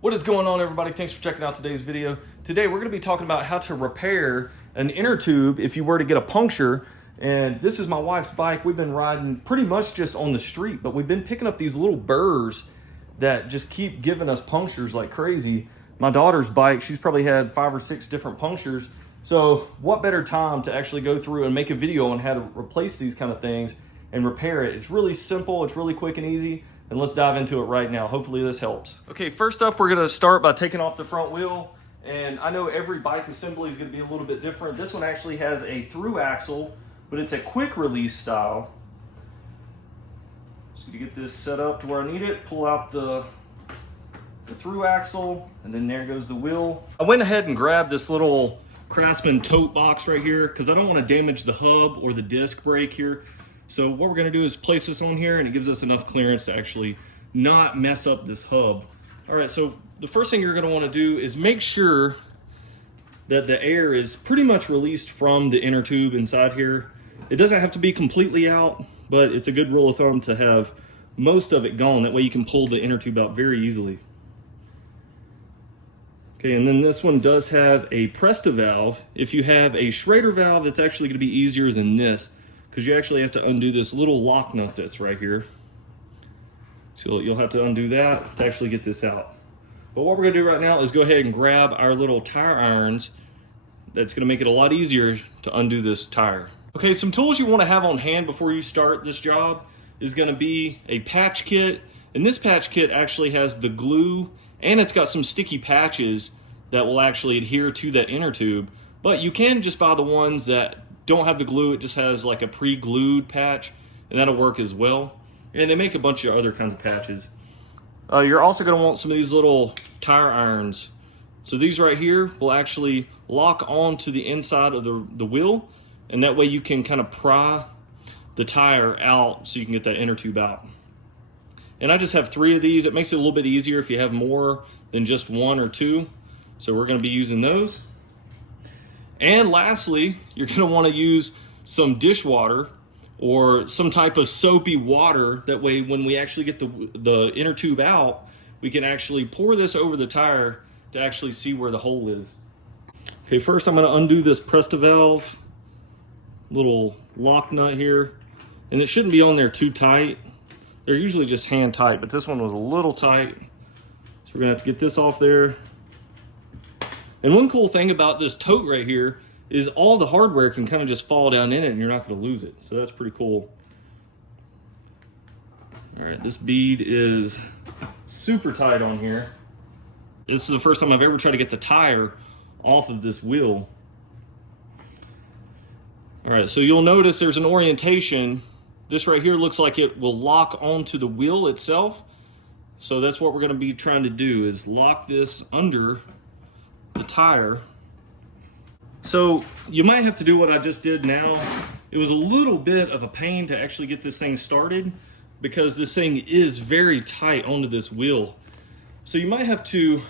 What is going on, everybody? Thanks for checking out today's video. Today we're going to be talking about how to repair an inner tube if you were to get a puncture. And this is my wife's bike. We've been riding pretty much just on the street, but we've been picking up these little burrs that just keep giving us punctures like crazy. My daughter's bike, she's probably had 5 or 6 different punctures. So what better time to actually go through and make a video on how to replace these kind of things and repair it. It's really simple, it's really quick and easy. And let's dive into it right now. Hopefully this helps. Okay, first up, we're gonna start by taking off the front wheel. And I know every bike assembly is gonna be a little bit different. This one actually has a through axle, but it's a quick release style. Just gonna get this set up to where I need it, pull out the through axle, and then there goes the wheel. I went ahead and grabbed this little Craftsman tote box right here because I don't wanna damage the hub or the disc brake here. So what we're gonna do is place this on here and it gives us enough clearance to actually not mess up this hub. All right, so the first thing you're gonna wanna do is make sure that the air is pretty much released from the inner tube inside here. It doesn't have to be completely out, but it's a good rule of thumb to have most of it gone. That way you can pull the inner tube out very easily. Okay, and then this one does have a Presta valve. If you have a Schrader valve, it's actually gonna be easier than this, because you actually have to undo this little lock nut that's right here. So you'll have to undo that to actually get this out. But what we're gonna do right now is go ahead and grab our little tire irons. That's gonna make it a lot easier to undo this tire. Okay, some tools you wanna have on hand before you start this job is gonna be a patch kit. And this patch kit actually has the glue and it's got some sticky patches that will actually adhere to that inner tube. But you can just buy the ones that don't have the glue, it just has like a pre-glued patch, and that'll work as well. And they make a bunch of other kinds of patches. You're also gonna want some of these little tire irons. So these right here will actually lock onto the inside of the wheel, and that way you can kind of pry the tire out so you can get that inner tube out. And I just have 3 of these. It makes it a little bit easier if you have more than just 1 or 2. So we're gonna be using those. And lastly, you're gonna wanna use some dishwater or some type of soapy water. That way when we actually get the inner tube out, we can actually pour this over the tire to actually see where the hole is. Okay, first I'm gonna undo this Presta valve, little lock nut here. And it shouldn't be on there too tight. They're usually just hand tight, but this one was a little tight. So we're gonna have to get this off there. And one cool thing about this tote right here is all the hardware can kind of just fall down in it and you're not going to lose it. So that's pretty cool. All right, this bead is super tight on here. This is the first time I've ever tried to get the tire off of this wheel. All right, so you'll notice there's an orientation. This right here looks like it will lock onto the wheel itself. So that's what we're going to be trying to do, is lock this under the tire. So you might have to do what I just did now. It was a little bit of a pain to actually get this thing started because this thing is very tight onto this wheel. So you might have to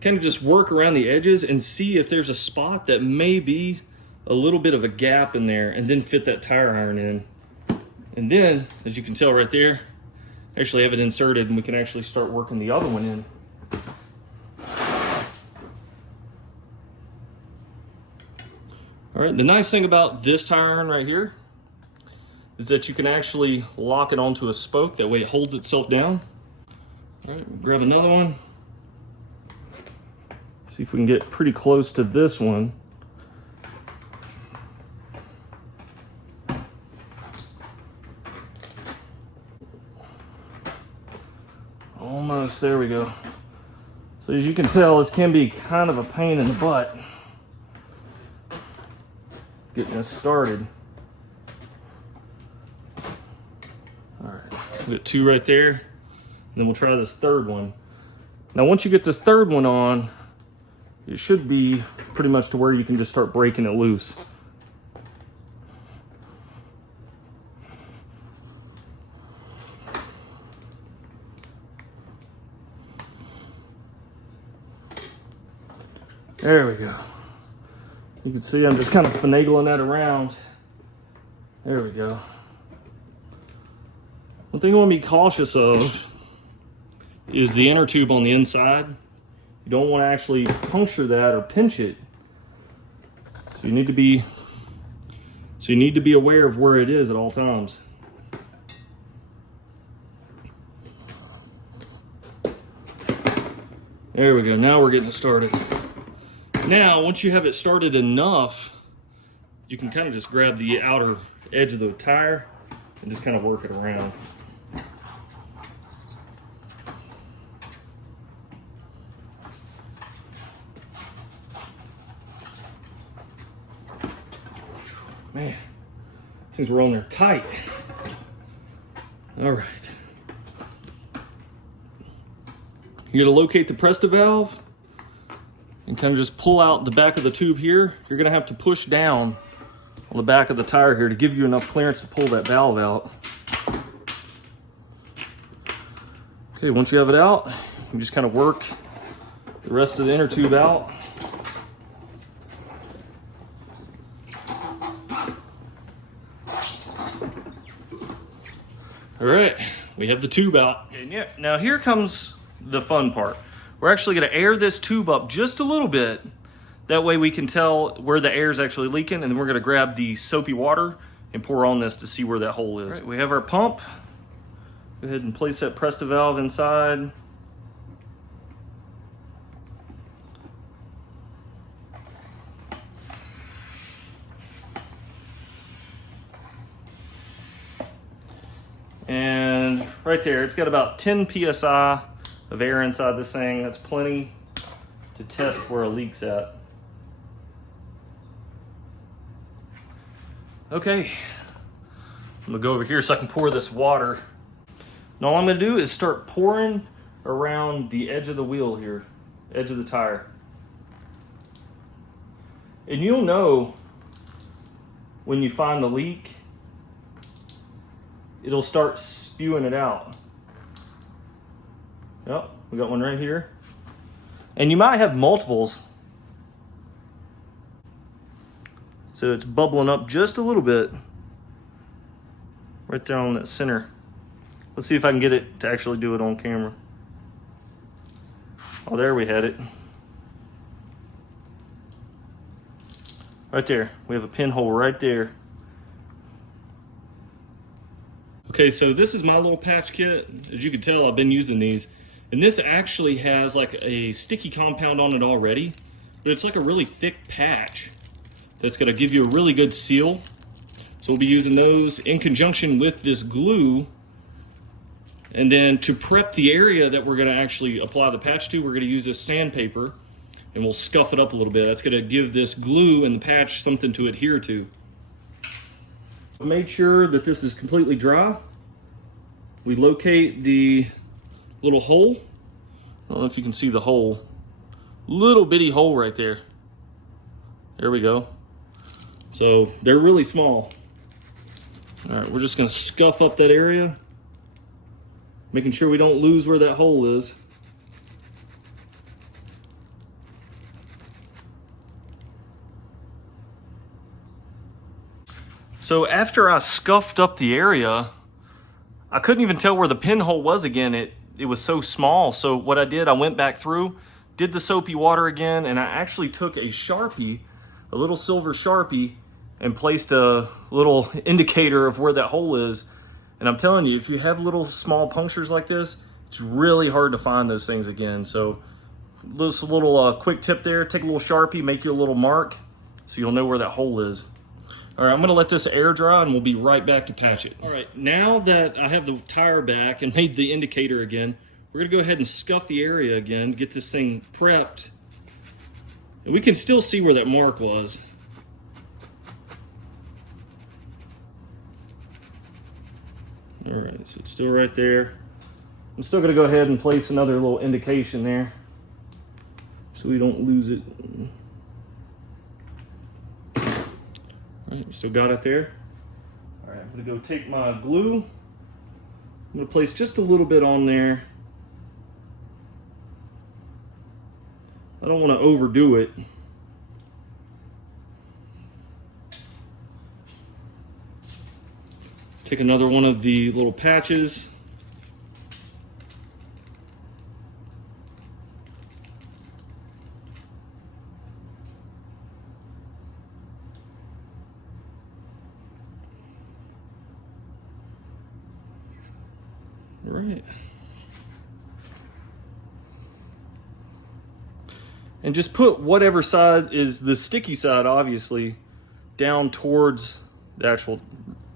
kind of just work around the edges and see if there's a spot that may be a little bit of a gap in there, and then fit that tire iron in. And then, as you can tell right there, actually have it inserted and we can actually start working the other one in. All right, the nice thing about this tire iron right here is that you can actually lock it onto a spoke. That way it holds itself down. All right, grab another one. See if we can get pretty close to this one. Almost, there we go. So as you can tell, this can be kind of a pain in the butt getting this started. All right, we got 2 right there, and then we'll try this third one. Now once you get this third one on, it should be pretty much to where you can just start breaking it loose. There we go. You can see I'm just kind of finagling that around. There we go. One thing I want to be cautious of is the inner tube on the inside. You don't want to actually puncture that or pinch it. So you need to be aware of where it is at all times. There we go. Now we're getting it started. Now, once you have it started enough, you can kind of just grab the outer edge of the tire and just kind of work it around. Man, things were on there tight. All right. You're gonna locate the Presta valve and kind of just pull out the back of the tube here. You're gonna have to push down on the back of the tire here to give you enough clearance to pull that valve out. Okay, once you have it out, you just kind of work the rest of the inner tube out. All right, we have the tube out. And yeah, now here comes the fun part. We're actually gonna air this tube up just a little bit. That way we can tell where the air is actually leaking, and then we're gonna grab the soapy water and pour on this to see where that hole is. All right, we have our pump. Go ahead and place that Presta valve inside. And right there, it's got about 10 PSI of air inside this thing. That's plenty to test where a leak's at. Okay, I'm gonna go over here so I can pour this water. And all I'm gonna do is start pouring around the edge of the wheel here, edge of the tire. And you'll know when you find the leak, it'll start spewing it out. Yep, we got one right here. And you might have multiples. So it's bubbling up just a little bit right there on that center. Let's see if I can get it to actually do it on camera. Oh, there we had it. Right there, we have a pinhole right there. Okay, so this is my little patch kit. As you can tell, I've been using these. And this actually has like a sticky compound on it already, but it's like a really thick patch that's gonna give you a really good seal. So we'll be using those in conjunction with this glue. And then to prep the area that we're gonna actually apply the patch to, we're gonna use this sandpaper and we'll scuff it up a little bit. That's gonna give this glue and the patch something to adhere to. I made sure that this is completely dry. We locate the little hole. I don't know if you can see the hole. Little bitty hole right there. There we go. So they're really small. All right, we're just gonna scuff up that area, making sure we don't lose where that hole is. So after I scuffed up the area, I couldn't even tell where the pinhole was again. It was so small. So what I did, I went back through, did the soapy water again, and I actually took a Sharpie, a little silver Sharpie, and placed a little indicator of where that hole is. And I'm telling you, if you have little small punctures like this, it's really hard to find those things again. So just a little quick tip there, take a little Sharpie, make your little mark so you'll know where that hole is. All right, I'm gonna let this air dry and we'll be right back to patch it. All right, now that I have the tire back and made the indicator again, we're gonna go ahead and scuff the area again, get this thing prepped. And we can still see where that mark was. All right, so it's still right there. I'm still gonna go ahead and place another little indication there so we don't lose it. All right, still got it there. All right, I'm gonna go take my glue. I'm gonna place just a little bit on there. I don't wanna overdo it. Take another one of the little patches. right. And just put whatever side is the sticky side, obviously, down towards the actual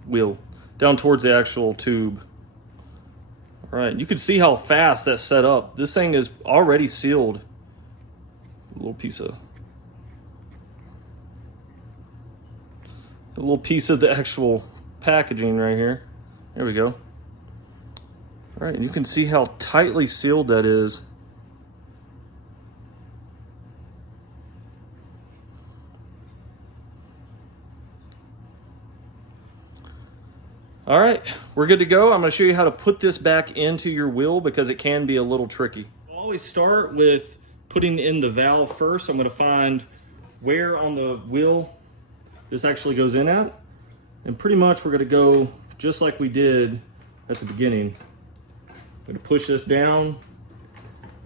wheel, down towards the actual tube. All right, you can see how fast that's set up. This thing is already sealed. A little piece of the actual packaging right here. There we go. All right, and you can see how tightly sealed that is. All right, we're good to go. I'm gonna show you how to put this back into your wheel because it can be a little tricky. I'll always start with putting in the valve first. I'm gonna find where on the wheel this actually goes in at. And pretty much we're gonna go just like we did at the beginning. I'm gonna push this down,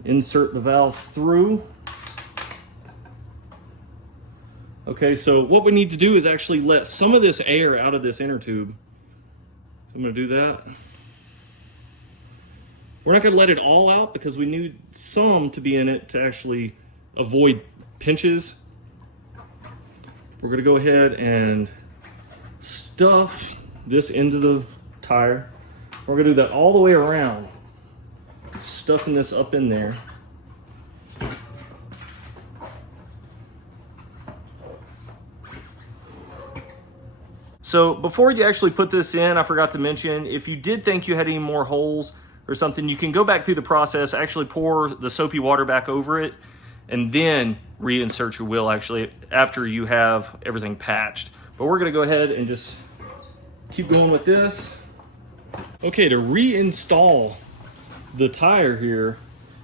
insert the valve through. Okay, so what we need to do is actually let some of this air out of this inner tube. I'm gonna do that. We're not gonna let it all out because we need some to be in it to actually avoid pinches. We're gonna go ahead and stuff this into the tire. We're gonna do that all the way around, stuffing this up in there. So before you actually put this in, I forgot to mention, if you did think you had any more holes or something, you can go back through the process, actually pour the soapy water back over it, and then reinsert your wheel actually after you have everything patched. But we're gonna go ahead and just keep going with this. Okay, to reinstall the tire here,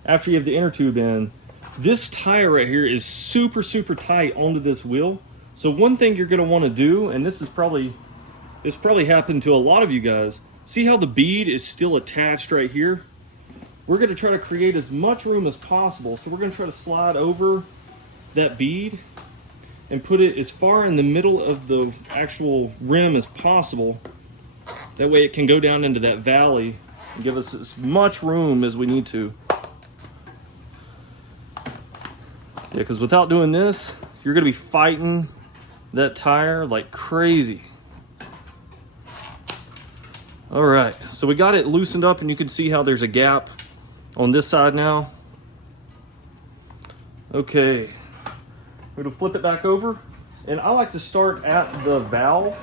after you have the inner tube in, this tire right here is super, super tight onto this wheel. So one thing you're gonna wanna do, and this probably happened to a lot of you guys, see how the bead is still attached right here? We're gonna try to create as much room as possible. So we're gonna try to slide over that bead and put it as far in the middle of the actual rim as possible. That way it can go down into that valley and give us as much room as we need to. Yeah, because without doing this, you're gonna be fighting that tire like crazy. All right, so we got it loosened up and you can see how there's a gap on this side now. Okay, we're gonna flip it back over. And I like to start at the valve.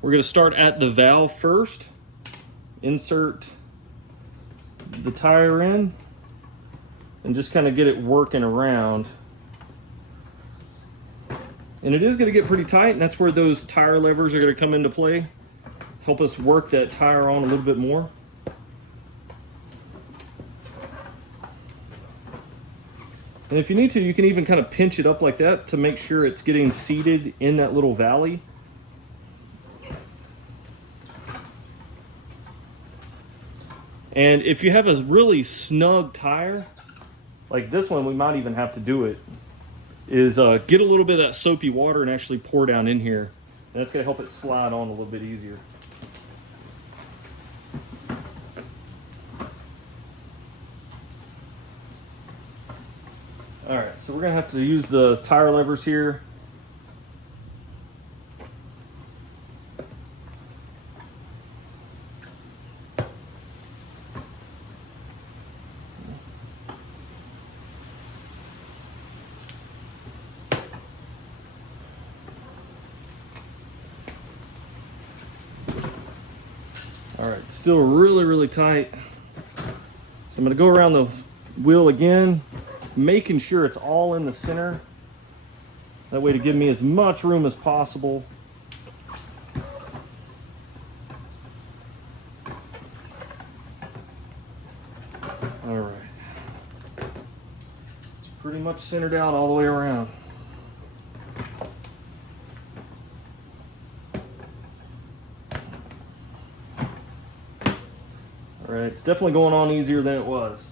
We're gonna start at the valve first. Insert the tire in and just kind of get it working around. And it is going to get pretty tight, and that's where those tire levers are going to come into play. Help us work that tire on a little bit more. And if you need to, you can even kind of pinch it up like that to make sure it's getting seated in that little valley. And if you have a really snug tire, like this one, we might even have to do it, is get a little bit of that soapy water and actually pour down in here. And that's gonna help it slide on a little bit easier. All right, so we're gonna have to use the tire levers here. All right, still really, really tight. So I'm gonna go around the wheel again, making sure it's all in the center. That way to give me as much room as possible. All right. It's pretty much centered out all the way around. All right, it's definitely going on easier than it was.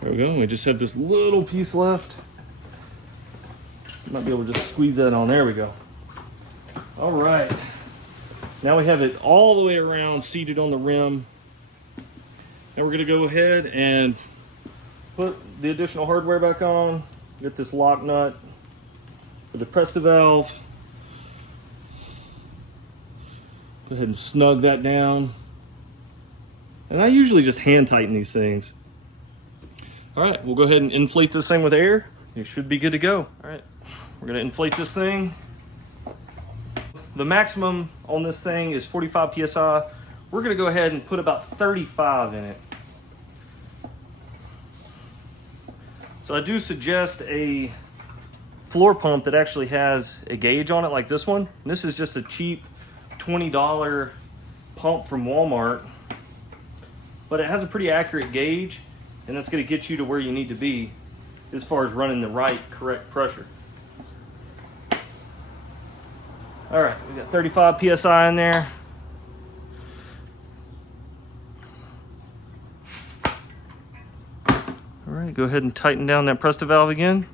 There we we go. We just have this little piece left. Might be able to just squeeze that on. There we go. All right. Now we have it all the way around seated on the rim. Now we're going to go ahead and put the additional hardware back on. Get this lock nut for the Presta valve. Go ahead and snug that down. And I usually just hand tighten these things. All right, we'll go ahead and inflate this thing with air. You should be good to go. All right, we're gonna inflate this thing. The maximum on this thing is 45 PSI. We're gonna go ahead and put about 35 in it. So I do suggest a floor pump that actually has a gauge on it like this one. And this is just a cheap $20 pump from Walmart, but it has a pretty accurate gauge, and that's going to get you to where you need to be as far as running the right, correct pressure. All right, we got 35 PSI in there. All right, go ahead and tighten down that Presta valve again.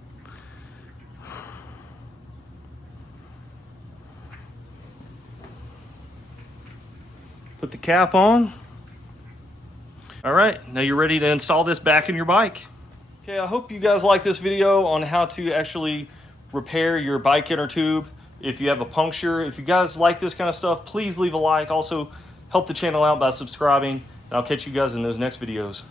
Put the cap on. All right, now you're ready to install this back in your bike. Okay, I hope you guys like this video on how to actually repair your bike inner tube if you have a puncture. If you guys like this kind of stuff, please leave a like. Also, help the channel out by subscribing, and I'll catch you guys in those next videos.